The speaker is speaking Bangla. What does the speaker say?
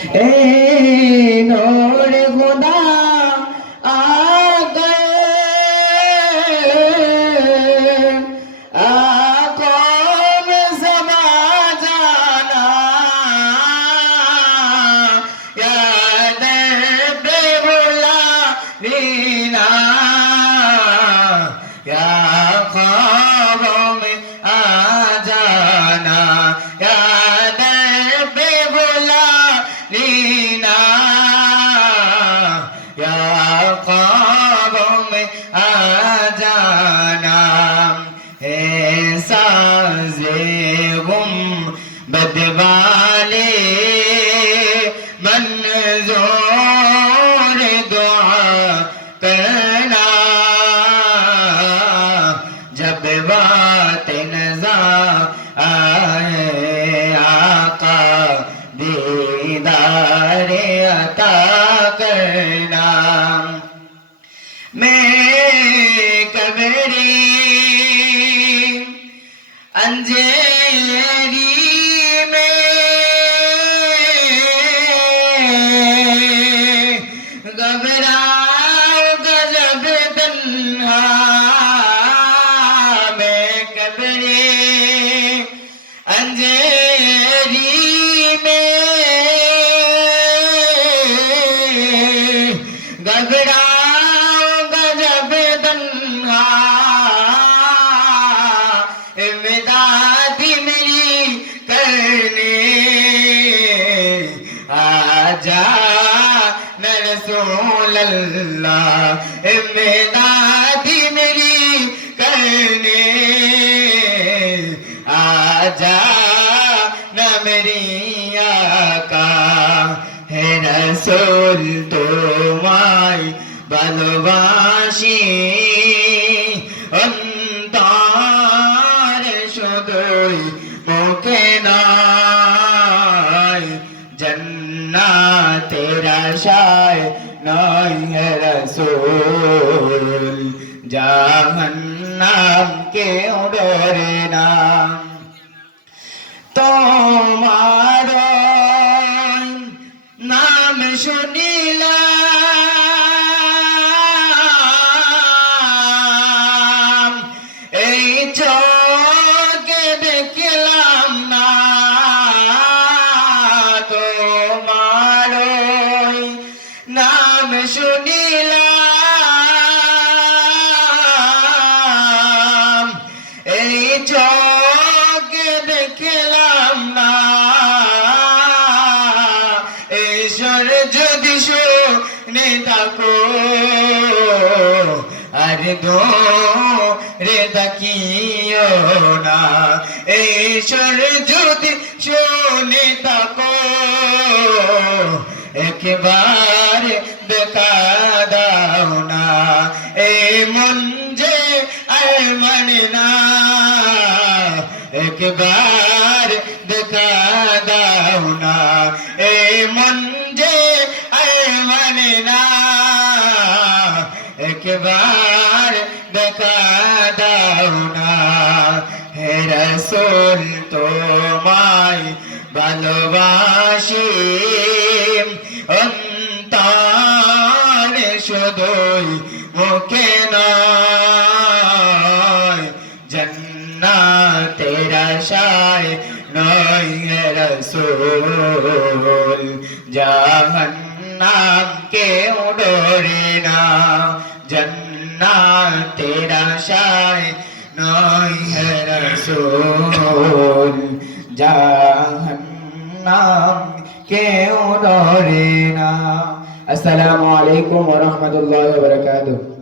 ए नूर खुदा आ गए आंखों में समा जाना याद पे बुला लीना या ख्वाबों में आ जाना याद पे बुला लीना या ख्वाबों में आ जाना ऐसा ज़ेगुम बदवाले मंज़ूर दुआ करना जब बात नज़ा आए आका दीदार अता करना मैं कबरी अंजेरी में घबराऊंगा जब तन्हा मैं कबरी अंजेरी में घबराऊंगा जब तन्हा इमदाद मेरी करने आजा न रसूल अल्लाह इमदाद मेरी करने आजा न मेरी आका है रसूल তোমায় ভালোবাসি অন্তরে শুধুই মুখে নয় জান্নাতের আশায় নয় হে রাসূল জাহান্নাম কেউ ডরে না তোমার নাম শুনিলাম এই চোখে দেখলাম না তোমার নাম শুনিলাম এই চোখে দেখলাম না ঈশ্বর যদি শুনে থাকো আর দূরে তাকিও না ঈশ্বর যদি শুনে থাকো একবার দেখা দাও না এই মন যে আর মানে না একবার দেখা দাও না এই মন যে আর মানে না একবার দেখা দাও না হে রাসূল তোমায় ভালোবাসি অন্তরে শুধুই মুখে নয় জান্নাতের আশায় নয় হে রাসূল জাহান্নাম কেউ ডরে না জান্নাতের আশায় নয় হে রাসূল জাহান্নাম কেউ ডরে না। আসসালামু আলাইকুম ওয়া রাহমাতুল্লাহি ওয়া বারাকাতুহু।